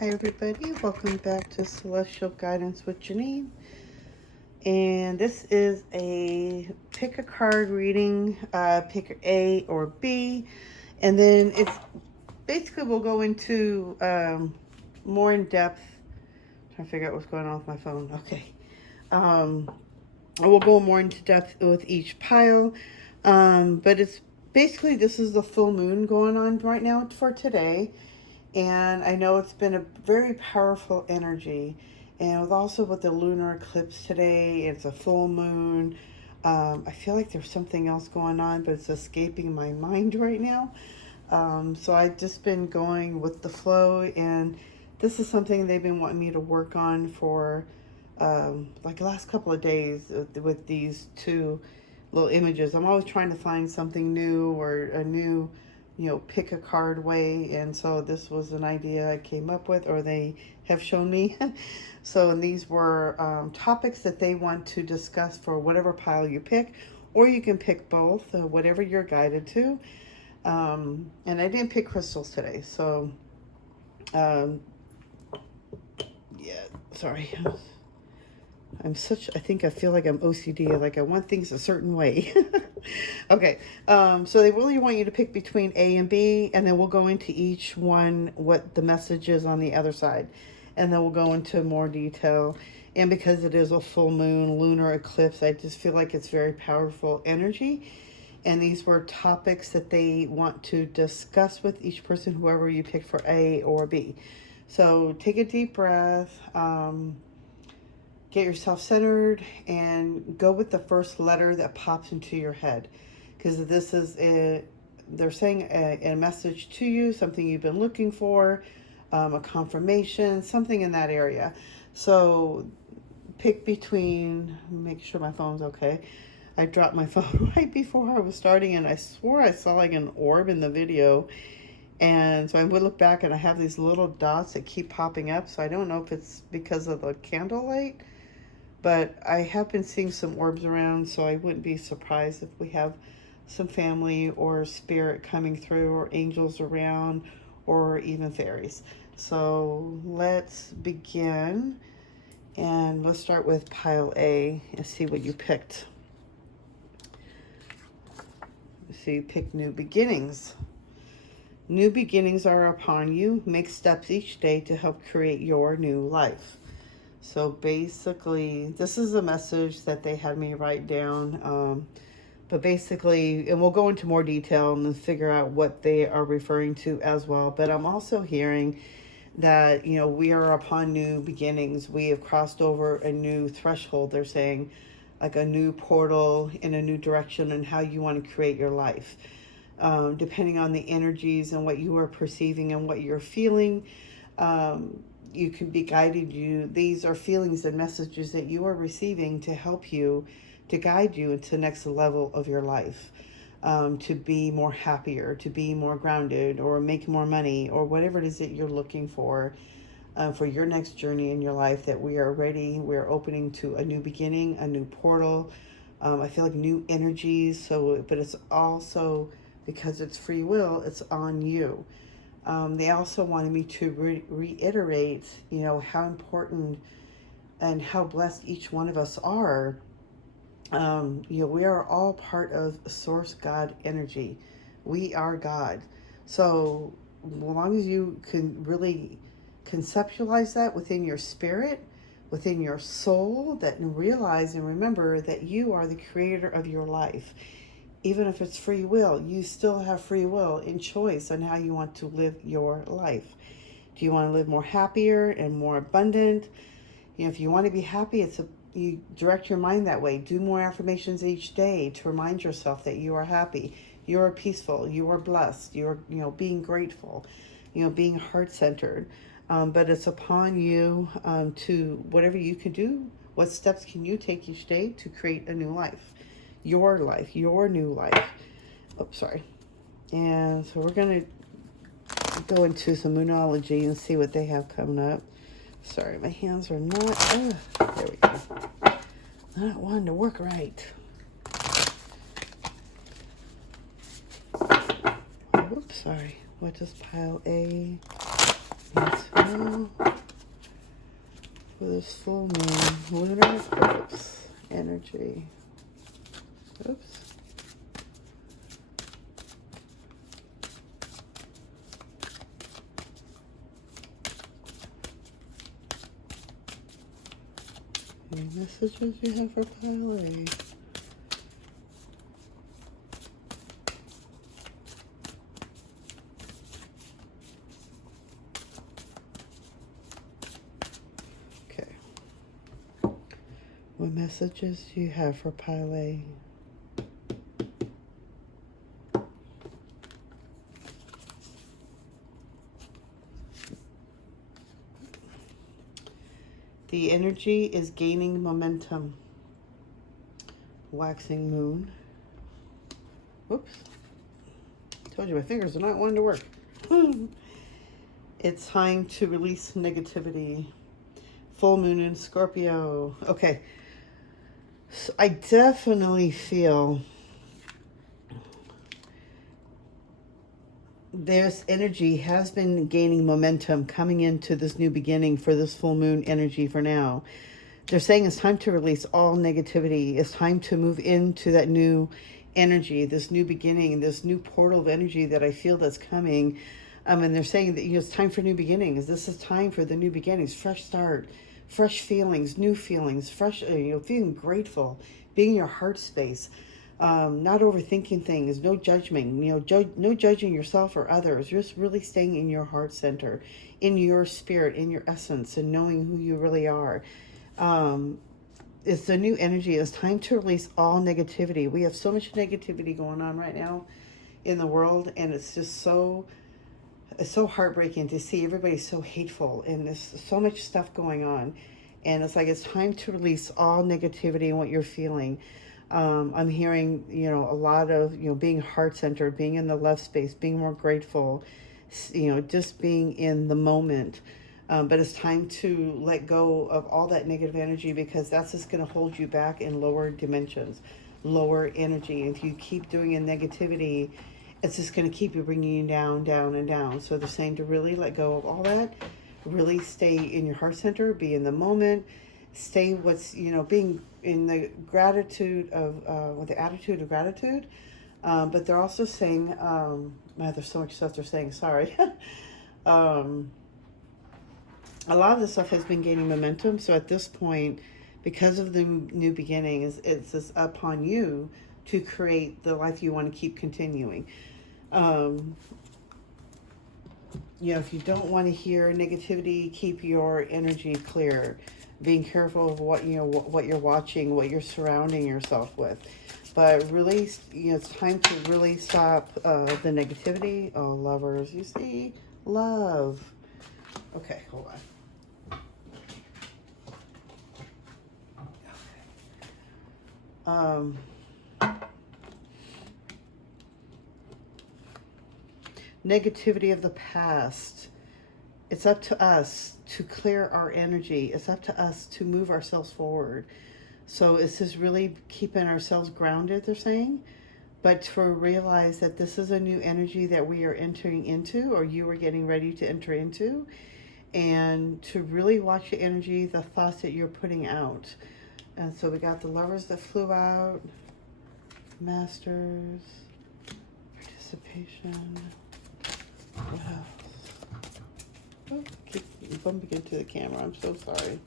Hi everybody, welcome back to Celestial Guidance with Janine. And this is a pick a card reading, pick A or B. And then it's basically we'll go into more in depth. Trying to figure out what's going on with my phone. Okay. We'll go more into depth with each pile. But it's basically this is the full moon going on right now for today. And I know it's been a very powerful energy. And with the lunar eclipse today, it's a full moon. I feel like there's something else going on, but it's escaping my mind right now. So I've just been going with the flow, and this is something they've been wanting me to work on for like the last couple of days with these two little images. I'm always trying to find something new or a new pick a card way. And so this was an idea I came up with, or they have shown me. So, and these were topics that they want to discuss for whatever pile you pick, or you can pick both, whatever you're guided to. And I didn't pick crystals today. So, yeah, sorry. I feel like I'm OCD, like I want things a certain way. Okay, so they really want you to pick between A and B, and then we'll go into each one, what the message is on the other side. And then we'll go into more detail. And because it is a full moon, lunar eclipse, I just feel like it's very powerful energy. And these were topics that they want to discuss with each person, whoever you pick for A or B. So take a deep breath. Get yourself centered and go with the first letter that pops into your head, because this is they're saying a message to you, something you've been looking for, a confirmation, something in that area. So pick between, make sure my phone's okay. I dropped my phone right before I was starting, and I swore I saw like an orb in the video. And so I would look back and I have these little dots that keep popping up. So I don't know if it's because of the candlelight, but I have been seeing some orbs around, so I wouldn't be surprised if we have some family or spirit coming through, or angels around, or even fairies. So let's begin, and let's start with pile A and see what you picked. So you picked new beginnings. New beginnings are upon you. Make steps each day to help create your new life. So basically, this is a message that they had me write down. But basically, and we'll go into more detail and figure out what they are referring to as well. But I'm also hearing that, we are upon new beginnings. We have crossed over a new threshold. They're saying like a new portal in a new direction, and how you want to create your life. Depending on the energies and what you are perceiving and what you're feeling, you can be guided. These are feelings and messages that you are receiving to help you, to guide you into the next level of your life, to be more happier, to be more grounded, or make more money, or whatever it is that you're looking for your next journey in your life. That we are ready. We're opening to a new beginning, a new portal. I feel like new energies. So, but it's also, because it's free will, it's on you. They also wanted me to reiterate, how important and how blessed each one of us are. We are all part of Source God energy. We are God. So as long as you can really conceptualize that within your spirit, within your soul, that and realize and remember that you are the creator of your life. Even if it's free will, you still have free will in choice on how you want to live your life. Do you want to live more happier and more abundant? If you want to be happy, you direct your mind that way. Do more affirmations each day to remind yourself that you are happy, you are peaceful, you are blessed, you're being grateful, being heart-centered. But it's upon you to whatever you can do. What steps can you take each day to create a new life? Your life, your new life. Oh, sorry. And so we're going to go into some Moonology and see what they have coming up. Sorry, my hands are not, there we go. Not wanting to work right. Whoops, sorry. What is pile A? Let's see. now for this full moon lunar eclipse energy. Oops. Any messages you have for pile A? What messages do you have for pile A? The energy is gaining momentum. Waxing moon. Whoops. Told you my fingers are not wanting to work. It's time to release negativity. Full moon in Scorpio. Okay. So I definitely feel this energy has been gaining momentum coming into this new beginning for this full moon energy for now. They're saying it's time to release all negativity. It's time to move into that new energy, this new beginning, this new portal of energy that I feel that's coming. And they're saying that, it's time for new beginnings. This is time for the new beginnings, fresh start, fresh feelings, new feelings, fresh, feeling grateful, being in your heart space, not overthinking things, no judgment, no judging yourself or others, just really staying in your heart center, in your spirit, in your essence, and knowing who you really are. It's the new energy. It's time to release all negativity. We have so much negativity going on right now in the world, and it's just it's so heartbreaking to see everybody so hateful, and there's so much stuff going on, and it's like it's time to release all negativity and what you're feeling. I'm hearing a lot of being heart-centered, being in the love space, being more grateful, just being in the moment. But it's time to let go of all that negative energy, because that's just going to hold you back in lower dimensions, lower energy. If you keep doing in negativity, it's just going to keep you bringing you down, down, and down. So they're saying to really let go of all that, really stay in your heart center, be in the moment, stay being in the gratitude of, with the attitude of gratitude. But they're also saying, there's so much stuff they're saying, sorry. A lot of this stuff has been gaining momentum. So at this point, because of the new beginning, it's just upon you to create the life you want to keep continuing. If you don't want to hear negativity, keep your energy clear. Being careful of what you're watching, what you're surrounding yourself with. But really, it's time to really stop the negativity. Oh, lovers, you see, love. Okay, hold on. Negativity of the past. It's up to us to clear our energy. It's up to us to move ourselves forward. So it's just really keeping ourselves grounded, they're saying, but to realize that this is a new energy that we are entering into, or you are getting ready to enter into, and to really watch the energy, the thoughts that you're putting out. And so we got the lovers that flew out, masters, participation. What else? Oh, keep bumping into the camera. I'm so sorry.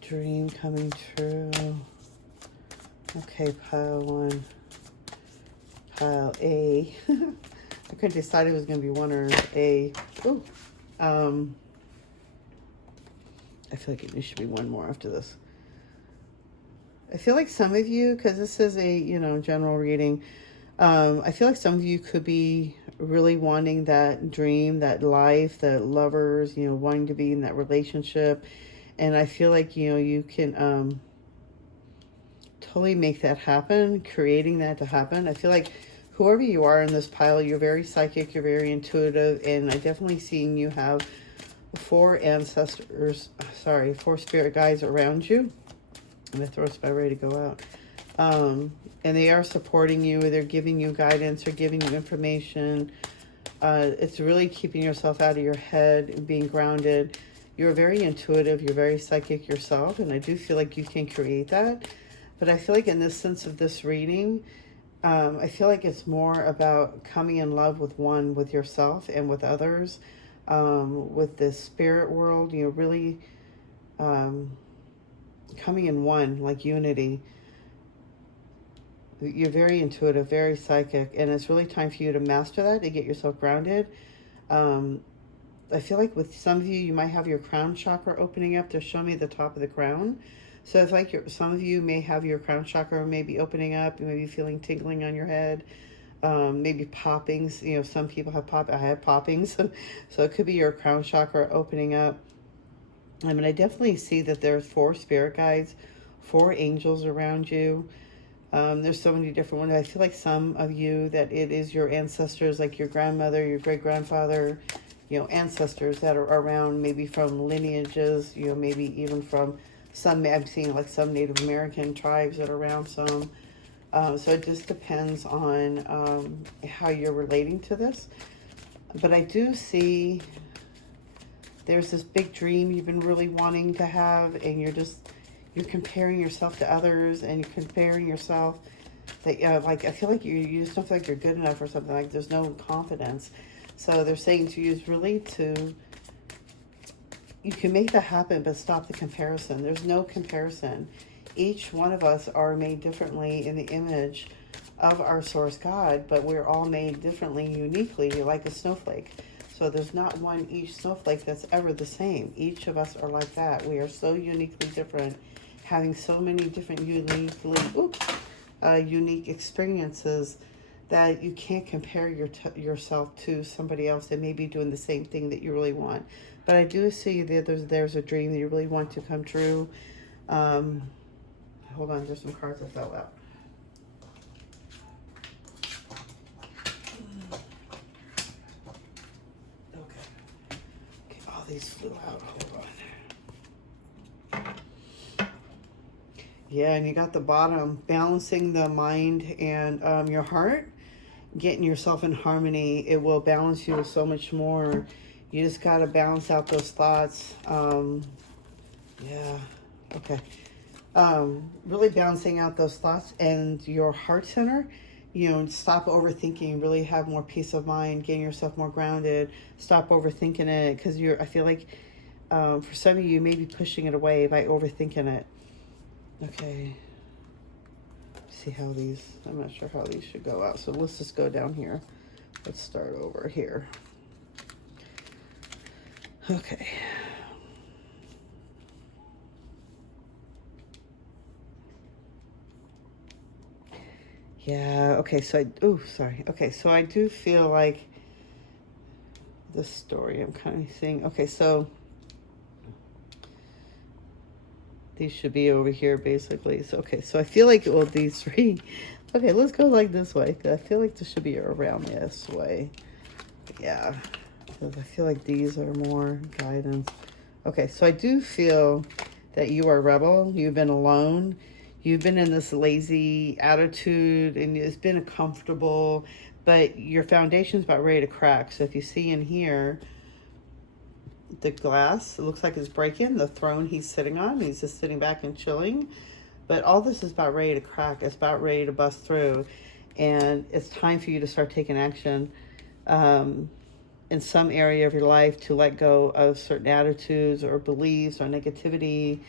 Dream coming true. Okay, pile 1. Pile A. I couldn't decide it was going to be 1 or A. Ooh. I feel like it should be 1 more after this. I feel like some of you, because this is a, general reading, I feel like some of you could be really wanting that dream, that life, that lovers, wanting to be in that relationship. And I feel like, you can totally make that happen, creating that to happen. I feel like whoever you are in this pile, you're very psychic, you're very intuitive, and I definitely seen you have 4 spirit guides around you. I'm going to throw spell ready to go out. And they are supporting you, or they're giving you guidance or giving you information. It's really keeping yourself out of your head and being grounded. You're very intuitive. You're very psychic yourself. And I do feel like you can create that. But I feel like in this sense of this reading, I feel like it's more about coming in love with yourself and with others, with the spirit world, really coming in one, like unity. You're very intuitive, very psychic, and it's really time for you to master that, to get yourself grounded. I feel like with some of you, you might have your crown chakra opening up. They're showing me the top of the crown. So it's like some of you may have your crown chakra maybe opening up. You may be feeling tingling on your head, maybe poppings. Some people have I have poppings. So it could be your crown chakra opening up. I mean, I definitely see that there's 4 spirit guides, 4 angels around you. There's so many different ones. I feel like some of you that it is your ancestors, like your grandmother, your great-grandfather, ancestors that are around, maybe from lineages, maybe even from some, I'm seeing like some Native American tribes that are around some. So it just depends on how you're relating to this. But I do see there's this big dream you've been really wanting to have, and you're comparing yourself to others, and you're comparing yourself that, like, I feel like you just don't feel like you're good enough or something, like there's no confidence. So they're saying to you is really you can make that happen, but stop the comparison. There's no comparison. Each one of us are made differently in the image of our source God, but we're all made differently, uniquely, like a snowflake. So there's not one each snowflake that's ever the same. Each of us are like that. We are so uniquely different, having so many different unique experiences that you can't compare yourself to somebody else that may be doing the same thing that you really want. But I do see that there's a dream that you really want to come true. Hold on, there's some cards that fell out. Okay, all these flew out. Hold on. Yeah, and you got the bottom, balancing the mind and your heart, getting yourself in harmony. It will balance you so much more. You just got to balance out those thoughts. Yeah, okay. Really balancing out those thoughts and your heart center. Stop overthinking, really have more peace of mind, getting yourself more grounded. Stop overthinking it, because I feel like for some of you, may be pushing it away by overthinking it. Okay. See how I'm not sure how these should go out. So let's just go down here. Let's start over here. Okay. Yeah, okay, so Okay, so I do feel like this story I'm kind of seeing. Okay, so these should be over here, basically. So, okay, so I feel like, well, these 3. Okay, let's go like this way. I feel like this should be around this way. Yeah, because I feel like these are more guidance. Okay, so I do feel that you are a rebel. You've been alone. You've been in this lazy attitude, and it's been comfortable, but your foundation's about ready to crack. So if you see in here, the glass, it looks like it's breaking. The throne he's sitting on, he's just sitting back and chilling. But all this is about ready to crack. It's about ready to bust through. And it's time for you to start taking action in some area of your life, to let go of certain attitudes or beliefs or negativity.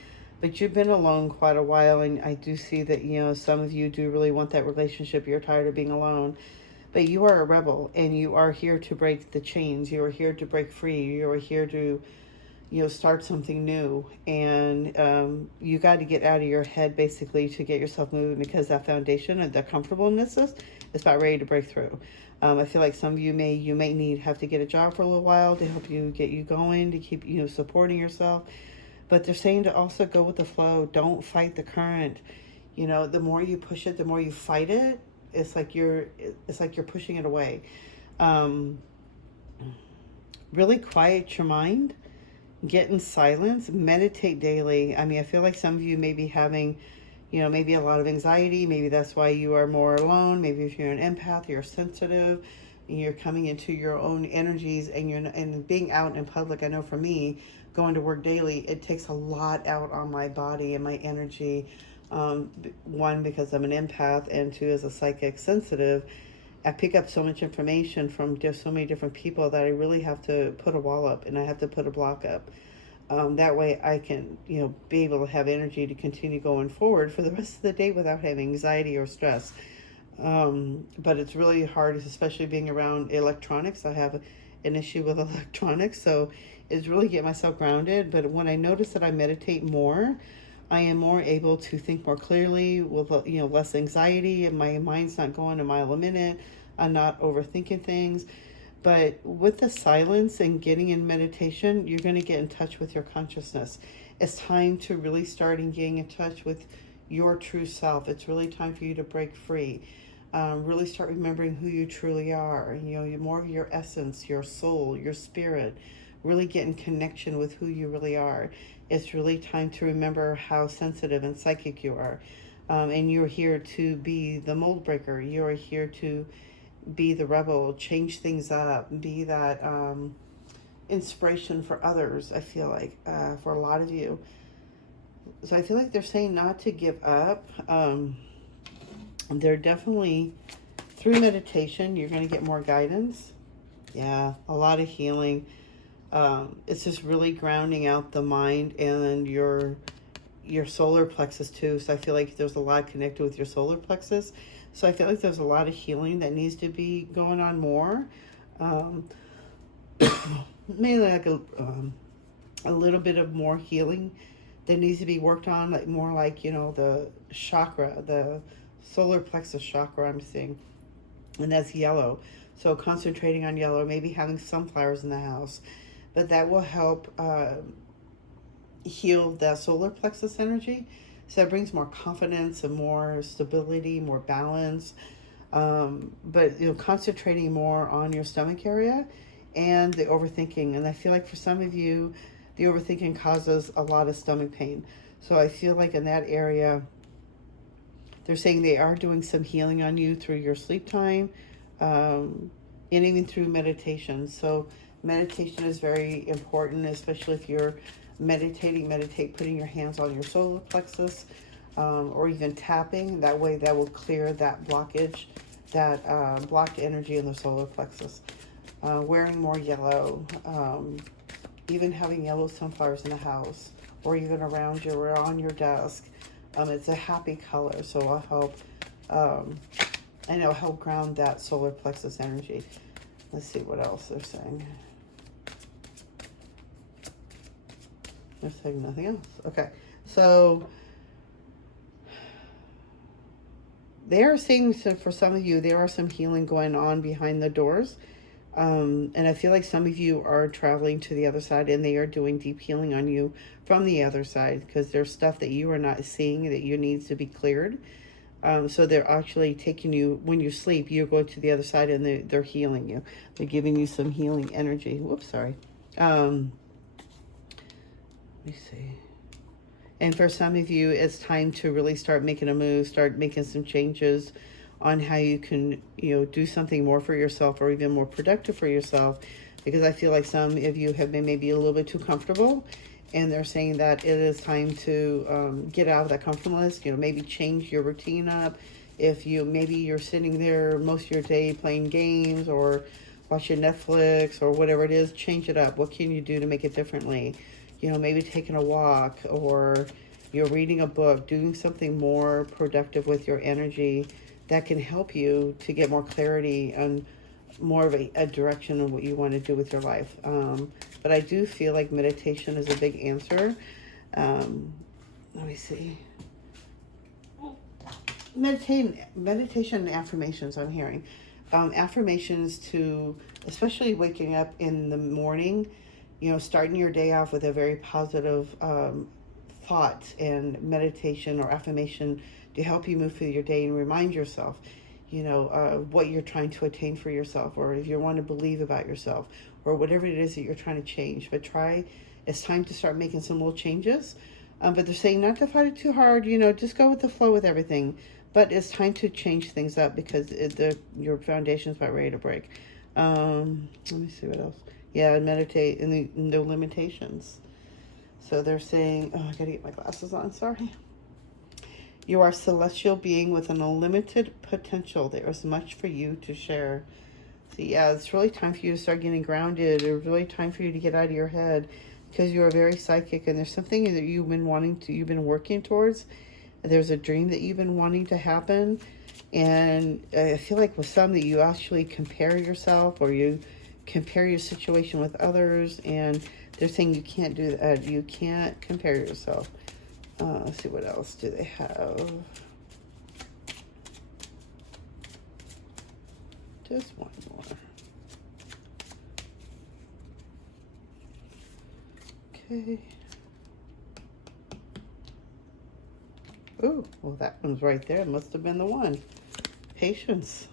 But you've been alone quite a while, and I do see that, some of you do really want that relationship. You're tired of being alone. But you are a rebel, and you are here to break the chains. You are here to break free. You are here to, start something new. And you got to get out of your head, basically, to get yourself moving, because that foundation and the comfortableness is about ready to break through. I feel like some of you may have to get a job for a little while to help you get you going, to keep, supporting yourself. But they're saying to also go with the flow. Don't fight the current. The more you push it, the more you fight it. It's like you're pushing it away. Really quiet your mind. Get in silence. Meditate daily. I mean, I feel like some of you may be having, maybe a lot of anxiety. Maybe that's why you are more alone. Maybe if you're an empath, you're sensitive. You're coming into your own energies, and and being out in public. I know for me, going to work daily, it takes a lot out on my body and my energy. One, because I'm an empath, and two, as a psychic sensitive, I pick up so much information from just so many different people that I really have to put a wall up, and I have to put a block up. That way I can, be able to have energy to continue going forward for the rest of the day without having anxiety or stress. But it's really hard, especially being around electronics. I have an issue with electronics, so it's really get myself grounded. But when I notice that I meditate more, I am more able to think more clearly with, less anxiety, and my mind's not going a mile a minute. I'm not overthinking things. But with the silence and getting in meditation, you're going to get in touch with your consciousness. It's time to really start and getting in touch with your true self. It's really time for you to break free. Really start remembering who you truly are. You're more of your essence, your soul, your spirit. Really get in connection with who you really are. It's really time to remember how sensitive and psychic you are. And you're here to be the mold breaker. You're here to be the rebel, change things up, be that inspiration for others, I feel like, for a lot of you. So I feel like they're saying not to give up. They're definitely, through meditation, you're going to get more guidance. Yeah, a lot of healing. It's just really grounding out the mind and your solar plexus too. So I feel like there's a lot connected with your solar plexus. So I feel like there's a lot of healing that needs to be going on more. Maybe like a little bit of more healing that needs to be worked on, like more like, the chakra, the solar plexus chakra I'm seeing. And that's yellow. So concentrating on yellow, maybe having sunflowers in the house. But that will help heal that solar plexus energy. So it brings more confidence and more stability, more balance. But, concentrating more on your stomach area and the overthinking. And I feel like for some of you, the overthinking causes a lot of stomach pain. So I feel like in that area, they're saying they are doing some healing on you through your sleep time, and even through meditation. So meditation is very important, especially if you're meditate putting your hands on your solar plexus, or even tapping. That way that will clear that blockage, that blocked energy in the solar plexus. Wearing more yellow, even having yellow sunflowers in the house, or even around you or on your desk. It's a happy color, so it'll help, and it'll help ground that solar plexus energy. Let's see what else they're saying. They're saying nothing else. Okay, so they are saying, so for some of you, there are some healing going on behind the doors. And I feel like some of you are traveling to the other side, and they are doing deep healing on you from the other side, because there's stuff that you are not seeing that you needs to be cleared. So they're actually taking you, when you sleep, you go to the other side, and they're healing you. They're giving you some healing energy. Whoops, sorry. Let me see. And for some of you, it's time to really start making a move, start making some changes on how you can, do something more for yourself, or even more productive for yourself. Because I feel like some of you have been maybe a little bit too comfortable, and they're saying that it is time to get out of that comfortableness, maybe change your routine up. If maybe you're sitting there most of your day playing games or watching Netflix or whatever it is, change it up. What can you do to make it differently? Maybe taking a walk, or you're reading a book, doing something more productive with your energy that can help you to get more clarity and more of a direction of what you want to do with your life. But I do feel like meditation is a big answer. Let me see. Meditation and affirmations I'm hearing. Affirmations to, especially waking up in the morning, starting your day off with a very positive thought and meditation or affirmation to help you move through your day and remind yourself, what you're trying to attain for yourself, or if you want to believe about yourself, or whatever it is that you're trying to change. But it's time to start making some little changes. But they're saying not to fight it too hard, just go with the flow with everything. But it's time to change things up, because your foundation's about ready to break. Let me see what else. Yeah, meditate and no limitations. So they're saying, oh, I gotta get my glasses on, sorry. You are a celestial being with an unlimited potential. There is much for you to share. So yeah, it's really time for you to start getting grounded. It's really time for you to get out of your head, because you are very psychic and there's something that you've been working towards. There's a dream that you've been wanting to happen. And I feel like with some that you actually compare yourself, or you compare your situation with others, and they're saying you can't do that. You can't compare yourself. Let's see, what else do they have? Just one more. Okay. Oh, well, that one's right there. It must have been the one. Patience.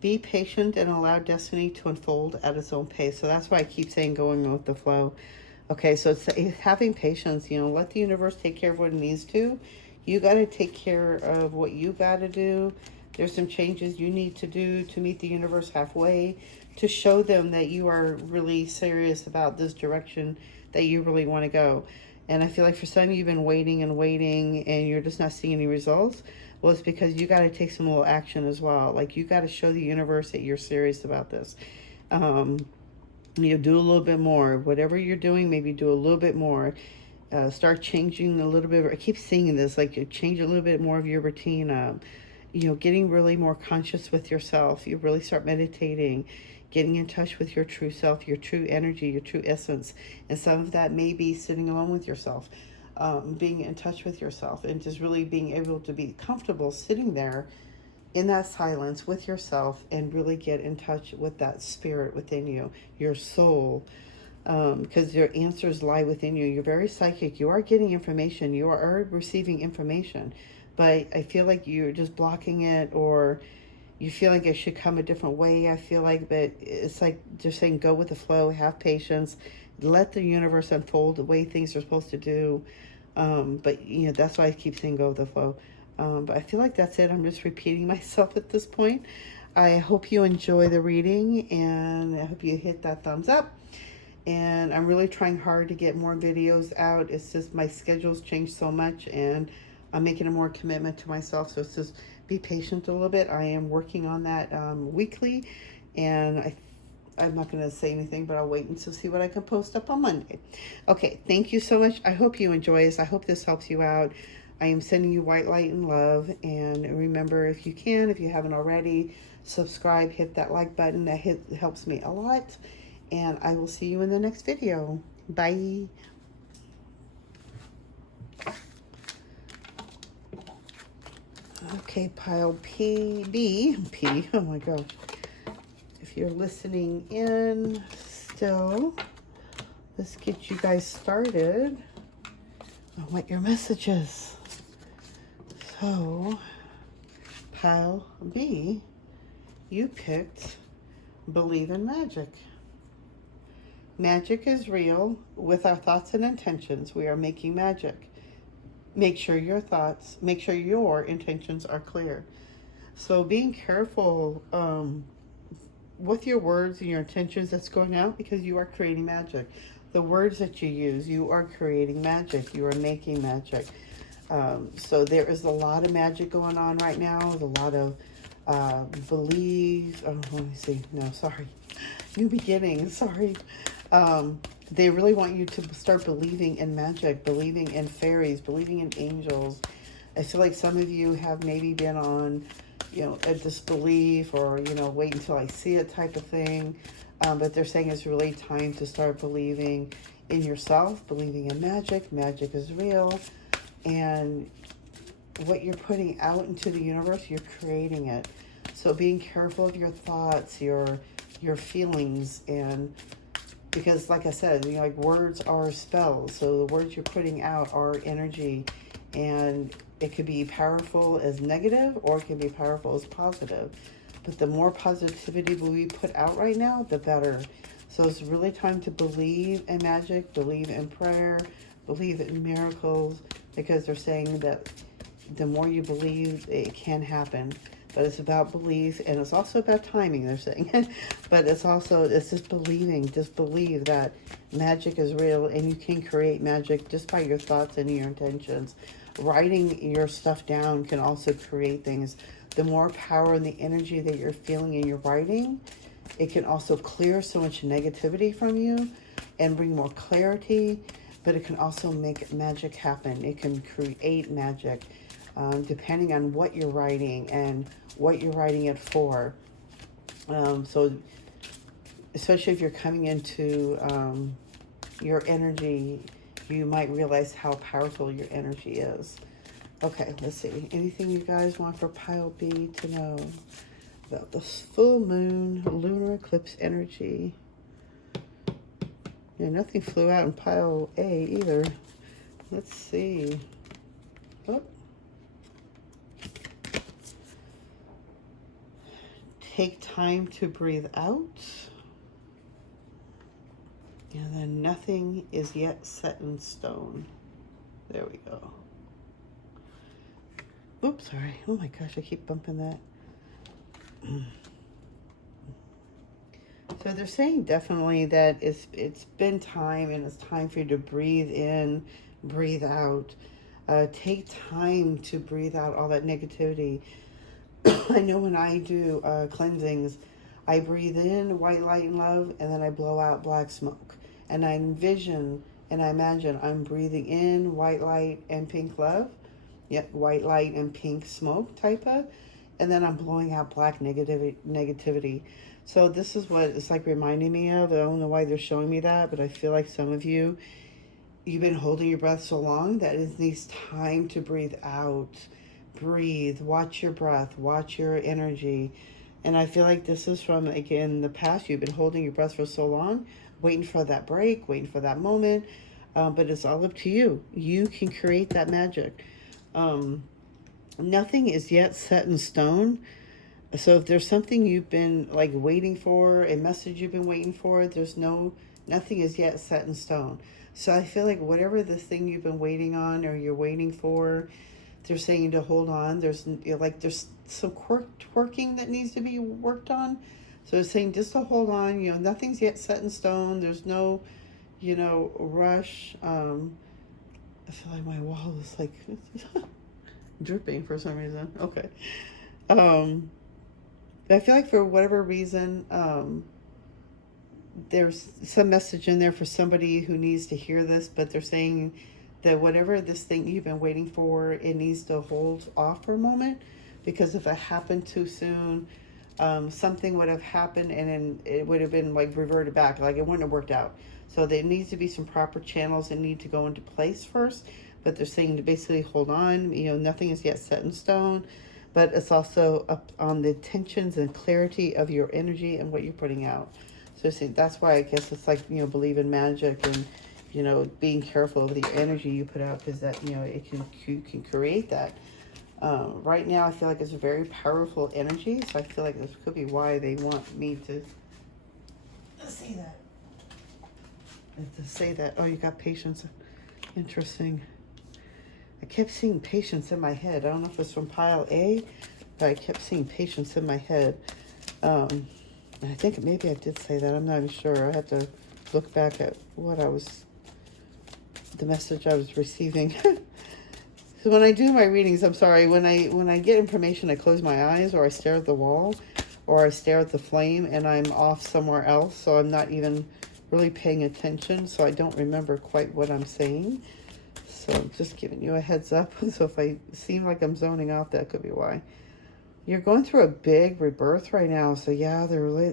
Be patient and allow destiny to unfold at its own pace. So that's why I keep saying going with the flow. Okay, so it's having patience. You know, let the universe take care of what it needs to. You got to take care of what you got to do. There's some changes you need to do to meet the universe halfway, to show them that you are really serious about this direction that you really want to go. And I feel like for some, you've been waiting and waiting and you're just not seeing any results. Well, it's because you got to take some little action as well. Like, you got to show the universe that you're serious about this. You do a little bit more. Whatever you're doing, maybe do a little bit more. Start changing a little bit. I keep seeing this, like, you change a little bit more of your routine. You know, getting really more conscious with yourself. You really start meditating, getting in touch with your true self, your true energy, your true essence. And some of that may be sitting alone with yourself, being in touch with yourself, and just really being able to be comfortable sitting there in that silence with yourself and really get in touch with that spirit within you, your soul, because your answers lie within you. You're very psychic. You are getting information. You are receiving information. But I feel like you're just blocking it, or you feel like it should come a different way. I feel like, but it's like just saying, go with the flow, have patience, let the universe unfold the way things are supposed to do. But, you know, that's why I keep saying go with the flow. But I feel like that's it. I'm just repeating myself at this point. I hope you enjoy the reading, and I hope you hit that thumbs up. And I'm really trying hard to get more videos out. It's just my schedule's changed so much, and I'm making a more commitment to myself. So it's just be patient a little bit. I am working on that weekly, and I'm not going to say anything, but I'll wait until see what I can post up on Monday. Okay, thank you so much. I hope you enjoy this. I hope this helps you out. I am sending you white light and love. And remember, if you can, if you haven't already, subscribe, hit that like button. That helps me a lot. And I will see you in the next video. Bye. Okay, pile P, oh my gosh. If you're listening in still, let's get you guys started. I want your messages. So, pile B, you picked believe in magic. Magic is real. With our thoughts and intentions, we are making magic. Make sure your intentions are clear. So being careful with your words and your intentions that's going out, because you are creating magic. The words that you use, you are creating magic. You are making magic. So there is a lot of magic going on right now. There's a lot of belief. Oh, let me see. No, sorry. New beginnings. Sorry. They really want you to start believing in magic, believing in fairies, believing in angels. I feel like some of you have maybe been on, you know, a disbelief, or, you know, wait until I see it type of thing. But they're saying it's really time to start believing in yourself, believing in magic. Magic is real. And what you're putting out into the universe, you're creating it. So being careful of your thoughts, your feelings, and because, like I said, you know, like, words are spells. So the words you're putting out are energy, and it could be powerful as negative, or it can be powerful as positive. But the more positivity we put out right now, the better. So it's really time to believe in magic, believe in prayer, believe in miracles, because they're saying that the more you believe, it can happen. But it's about belief, and it's also about timing, they're saying. But it's just believing. Just believe that magic is real, and you can create magic just by your thoughts and your intentions. Writing your stuff down can also create things. The more power and the energy that you're feeling in your writing, it can also clear so much negativity from you and bring more clarity, but it can also make magic happen. It can create magic, depending on what you're writing and what you're writing it for. So especially if you're coming into your energy, you might realize how powerful your energy is. Okay, let's see. Anything you guys want for pile B to know about the full moon lunar eclipse energy? Yeah, nothing flew out in pile A either. Let's see. Oh. Take time to breathe out. And then nothing is yet set in stone. There we go. Oops, sorry. Oh my gosh, I keep bumping that. So they're saying definitely that it's been time, and it's time for you to breathe in, breathe out. Take time to breathe out all that negativity. I know when I do cleansings, I breathe in white light and love, and then I blow out black smoke. And I envision and I imagine I'm breathing in white light and pink love. Yep, white light and pink smoke type of. And then I'm blowing out black negativity. So this is what it's like reminding me of. I don't know why they're showing me that, but I feel like some of you've been holding your breath so long that it needs time to breathe out. Breathe, watch your breath, watch your energy. And I feel like this is from, again, the past. You've been holding your breath for so long, waiting for that break, waiting for that moment. But it's all up to you. You can create that magic. Nothing is yet set in stone. So if there's something you've been like waiting for, a message you've been waiting for, nothing is yet set in stone. So I feel like whatever this thing you've been waiting on or you're waiting for, they're saying to hold on. There's some twerking that needs to be worked on. So it's saying just to hold on, nothing's yet set in stone. There's no, rush. I feel like my wall is like dripping for some reason. Okay. I feel like for whatever reason, there's some message in there for somebody who needs to hear this, but they're saying that whatever this thing you've been waiting for, it needs to hold off for a moment, because if it happened too soon, something would have happened and then it would have been like reverted back, like it wouldn't have worked out. So there needs to be some proper channels that need to go into place first, but they're saying to basically hold on, nothing is yet set in stone, but it's also up on the tensions and clarity of your energy and what you're putting out. So see, that's why I guess it's like, believe in magic and, being careful of the energy you put out, because that, you can create that. Right now, I feel like it's a very powerful energy, so I feel like this could be why they want me to say that. To say that. Oh, you got patience. Interesting. I kept seeing patience in my head. I don't know if it's from pile A, but I kept seeing patience in my head. I think maybe I did say that. I'm not even sure. I have to look back at the message I was receiving. So when I do my readings, I'm sorry, when I get information, I close my eyes, or I stare at the wall, or I stare at the flame, and I'm off somewhere else, so I'm not even really paying attention, so I don't remember quite what I'm saying. So I'm just giving you a heads up. So if I seem like I'm zoning out, that could be why. You're going through a big rebirth right now. So yeah,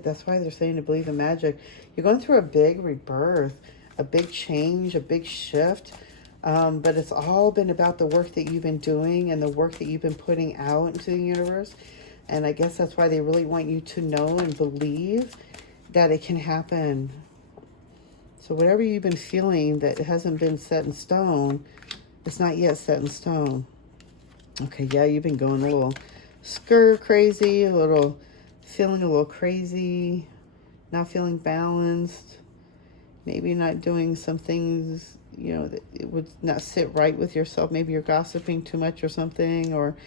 that's why they're saying to believe in magic. You're going through a big rebirth, a big change, a big shift. But it's all been about the work that you've been doing and the work that you've been putting out into the universe. And I guess that's why they really want you to know and believe that it can happen. So whatever you've been feeling that hasn't been set in stone, it's not yet set in stone. Okay, yeah, you've been going a little stir crazy, feeling a little crazy, not feeling balanced, maybe not doing some things, that it would not sit right with yourself. Maybe you're gossiping too much or something, or,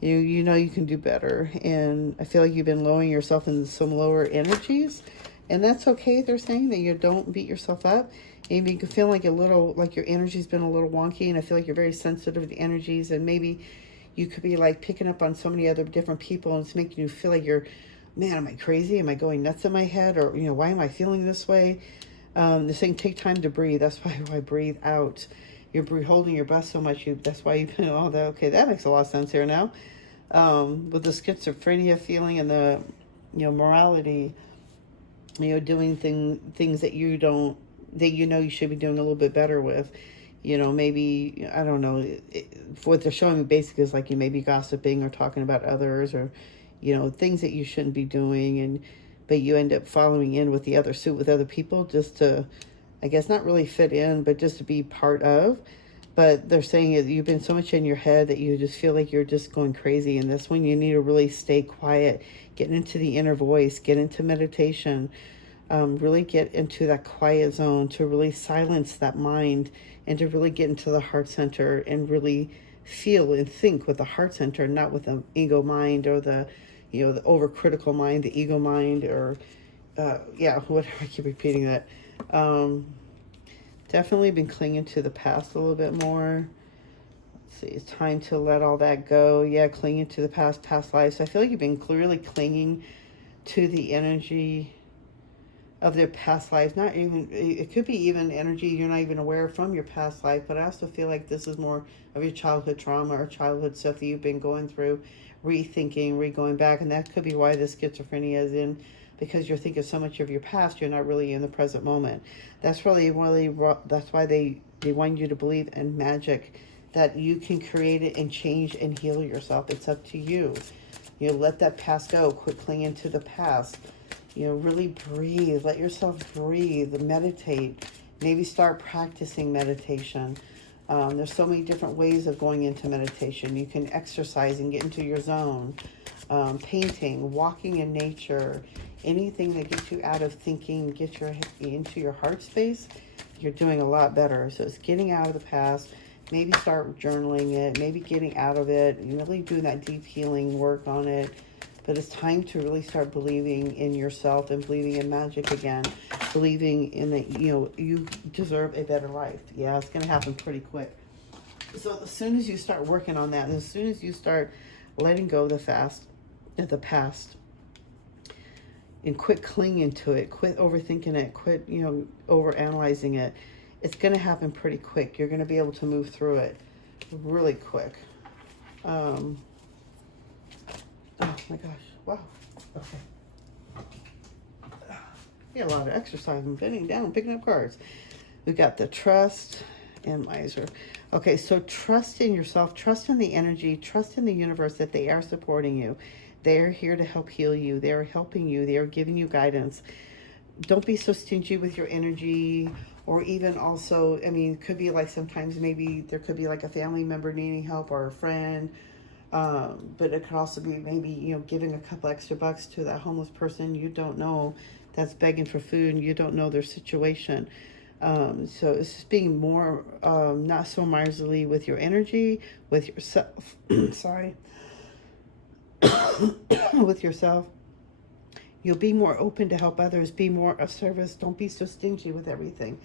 You know you can do better. And I feel like you've been lowering yourself in some lower energies. And that's okay. They're saying that you don't beat yourself up. Maybe you can feel like a little, like your energy's been a little wonky. And I feel like you're very sensitive to the energies. And maybe you could be like picking up on so many other different people. And it's making you feel like you're, man, am I crazy? Am I going nuts in my head? Or, why am I feeling this way? They're saying take time to breathe. That's why I breathe out. You're holding your breath so much. That's why you've been, oh, that, okay, that makes a lot of sense here now. With the schizophrenia feeling and the, morality, doing things that you don't, that you should be doing a little bit better with. Maybe, I don't know, what they're showing me basically is like you may be gossiping or talking about others or, things that you shouldn't be doing. But you end up following in with the other suit with other people just to, I guess, not really fit in, but just to be part of. But they're saying that you've been so much in your head that you just feel like you're just going crazy. And that's when you need to really stay quiet, get into the inner voice, get into meditation, really get into that quiet zone to really silence that mind and to really get into the heart center and really feel and think with the heart center, not with the ego mind or the overcritical mind, the ego mind, or whatever. I keep repeating that. Definitely been clinging to the past a little bit more. Let's see, it's time to let all that go. Yeah, clinging to the past lives. I feel like you've been clearly clinging to the energy of their past lives. Not even, it could be even energy you're not even aware from your past life, but I also feel like this is more of your childhood trauma or childhood stuff that you've been going through, rethinking, going back, and that could be why the schizophrenia is in, because you're thinking so much of your past, you're not really in the present moment. That's really that's why they want you to believe in magic, that you can create it and change and heal yourself. It's up to you. Let that past go. Quit clinging to the past. Really breathe. Let yourself breathe. Meditate. Maybe start practicing meditation. There's so many different ways of going into meditation. You can exercise and get into your zone. Painting, walking in nature, anything that gets you out of thinking, get you into your heart space, you're doing a lot better. So it's getting out of the past. Maybe start journaling it. Maybe getting out of it. Really doing that deep healing work on it. But it's time to really start believing in yourself and believing in magic again. Believing in that, you deserve a better life. Yeah, it's going to happen pretty quick. So as soon as you start working on that, as soon as you start letting go of the past, and quit clinging to it, quit overthinking it, quit, overanalyzing it, it's going to happen pretty quick. You're going to be able to move through it really quick. Oh my gosh. Wow. Okay. Yeah, a lot of exercise and bending down, picking up cards. We've got the trust and miser. Okay, so trust in yourself, trust in the energy, trust in the universe that they are supporting you. They are here to help heal you. They are helping you. They are giving you guidance. Don't be so stingy with your energy, or even also, it could be like sometimes maybe there could be like a family member needing help or a friend. But it could also be maybe, giving a couple extra bucks to that homeless person you don't know that's begging for food and you don't know their situation. So it's just being more, not so miserly with your energy, with yourself. Sorry. With yourself. You'll be more open to help others, be more of service. Don't be so stingy with everything,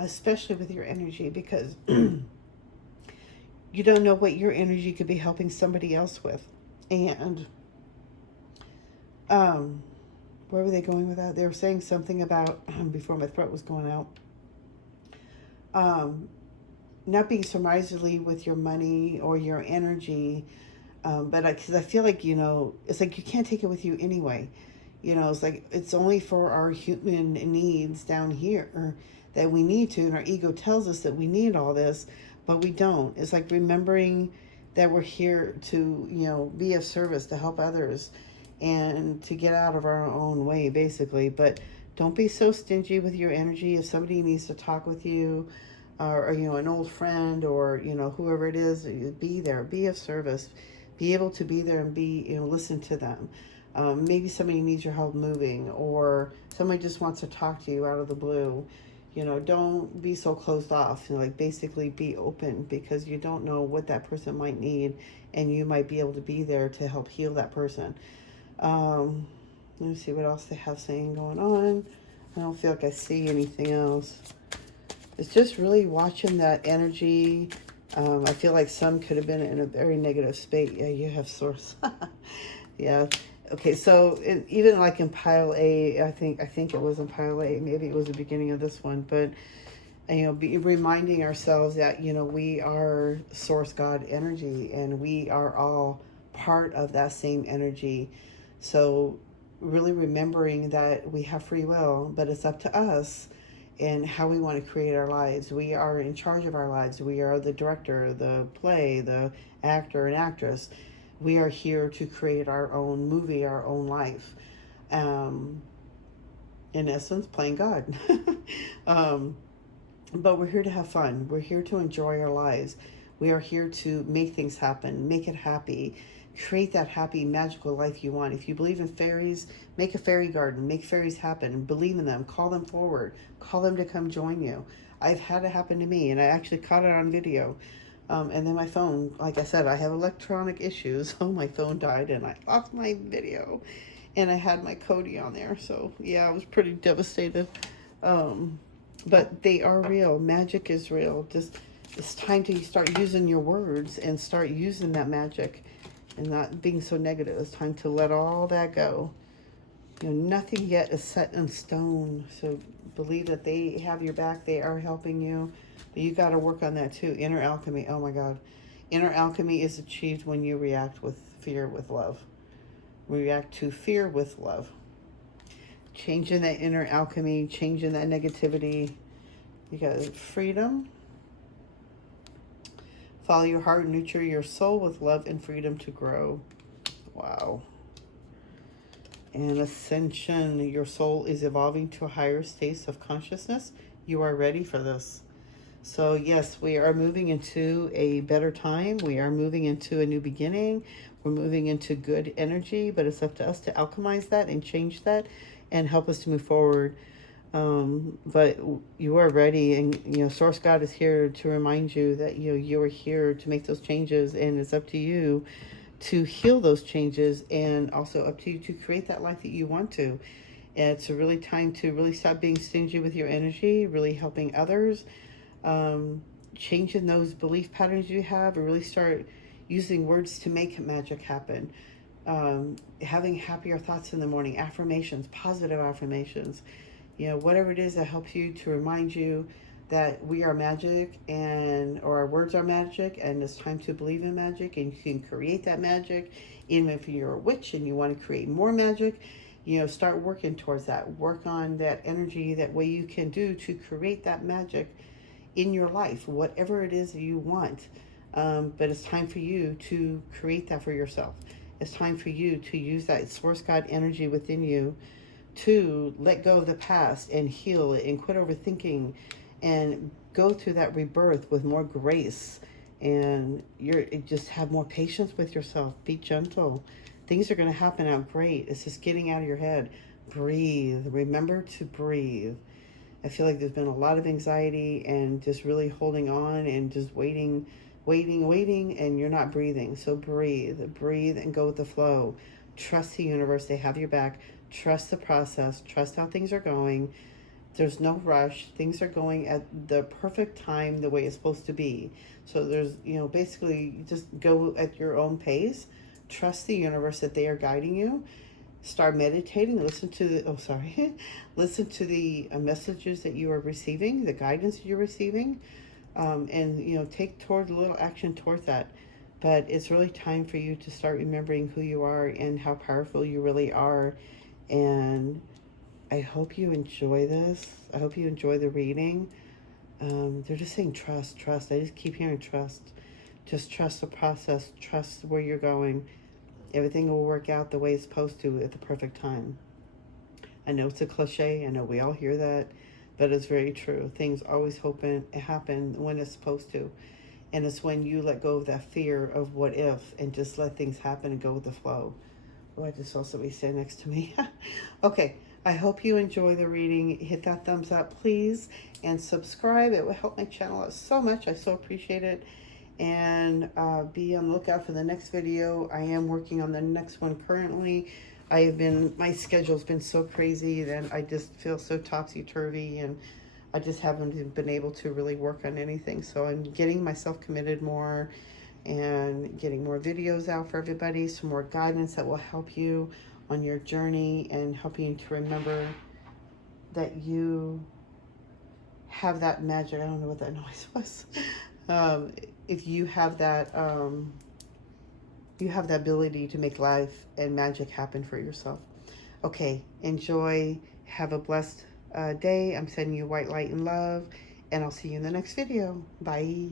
especially with your energy, because you don't know what your energy could be helping somebody else with. And where were they going with that? They were saying something about, before my throat was going out, not being so miserly with your money or your energy. But because I feel like, it's like you can't take it with you anyway. It's like it's only for our human needs down here that we need to. And our ego tells us that we need all this, but we don't. It's like remembering that we're here to, be of service, to help others, and to get out of our own way, basically. But don't be so stingy with your energy. If somebody needs to talk with you, or an old friend, or, whoever it is, be there, be of service, be able to be there and be, listen to them. Maybe somebody needs your help moving, or somebody just wants to talk to you out of the blue. You know, don't be so closed off. You know, like basically be open, because you don't know what that person might need, and you might be able to be there to help heal that person. Um, Let me see what else they have saying going on. I don't feel like I see anything else. It's just really watching that energy. I feel like some could have been in a very negative state. Yeah, you have source. Yeah. Okay, so even like in pile A, I think it was in pile A. Maybe it was the beginning of this one, but you know, be reminding ourselves that, you know, we are source God energy, and we are all part of that same energy. So really remembering that we have free will, but it's up to us and how we want to create our lives. We are in charge of our lives. We are the director, the play, the actor and actress. We are here to create our own movie, our own life. Um, in essence, playing God. um, but we're here to have fun. We're here to enjoy our lives. We are here to make things happen, make it happy, create that happy, magical life you want. If you believe in fairies, make a fairy garden, make fairies happen, believe in them, call them forward, call them to come join you. I've had it happen to me, and I actually caught it on video. And then my phone, like I said, I have electronic issues. So my phone died and I lost my video, and I had my Cody on there. So yeah, I was pretty devastated. Um, but they are real. Magic is real. Just it's time to start using your words and start using that magic and not being so negative. It's time to let all that go. You know, nothing yet is set in stone. So believe that they have your back. They are helping you. But you got to work on that too. Inner alchemy. Oh my God. Inner alchemy is achieved when you react with fear with love. React to fear with love. Changing that inner alchemy, changing that negativity. You got freedom. Follow your heart, nurture your soul with love and freedom to grow. Wow. And ascension. Your soul is evolving to higher states of consciousness. You are ready for this. So yes, we are moving into a better time. We are moving into a new beginning. We're moving into good energy, but it's up to us to alchemize that and change that and help us to move forward. But you are ready, and you know, Source God is here to remind you that you are here to make those changes, and it's up to you to heal those changes, and also up to you to create that life that you want to. And it's a really time to really stop being stingy with your energy, really helping others, changing those belief patterns you have, and really start using words to make magic happen. Having happier thoughts in the morning, affirmations, positive affirmations, you know, whatever it is that helps you to remind you that we are magic, and or our words are magic, and it's time to believe in magic, and you can create that magic. Even if you're a witch and you want to create more magic, you know, start working towards that. Work on that energy, that way you can do to create that magic in your life, whatever it is that you want. But it's time for you to create that for yourself. It's time for you to use that Source God energy within you to let go of the past and heal it and quit overthinking and go through that rebirth with more grace. And you're just have more patience with yourself. Be gentle. Things are going to happen out great. It's just getting out of your head. Breathe. Remember to breathe. I feel like there's been a lot of anxiety and just really holding on and just waiting, and you're not breathing. So breathe and go with the flow. Trust the universe. They have your back. Trust the process. Trust how things are going. There's no rush. Things are going at the perfect time, the way it's supposed to be. So there's, you know, basically just go at your own pace. Trust the universe that they are guiding you. Start meditating. Listen to the, listen to the messages that you are receiving, the guidance you're receiving, and, you know, take toward a little action towards that. But it's really time for you to start remembering who you are and how powerful you really are. And I hope you enjoy this. I hope you enjoy the reading. They're just saying trust. I just keep hearing trust. Just trust the process. Trust where you're going. Everything will work out the way it's supposed to at the perfect time. I know it's a cliche. I know we all hear that, but it's very true. Things always happen when it's supposed to. And it's when you let go of that fear of what if and just let things happen and go with the flow. Oh, I just saw somebody stand next to me. Okay. I hope you enjoy the reading. Hit that thumbs up, please, and subscribe. It will help my channel out so much. I so appreciate it. And be on the lookout for the next video. I am working on the next one currently. My schedule's been so crazy that I just feel so topsy-turvy, and I just haven't been able to really work on anything. So I'm getting myself committed more and getting more videos out for everybody, some more guidance that will help you on your journey and helping you to remember that you have that magic. I don't know what that noise was. If you have that, you have the ability to make life and magic happen for yourself. Okay, enjoy. Have a blessed day. I'm sending you white light and love, and I'll see you in the next video. Bye.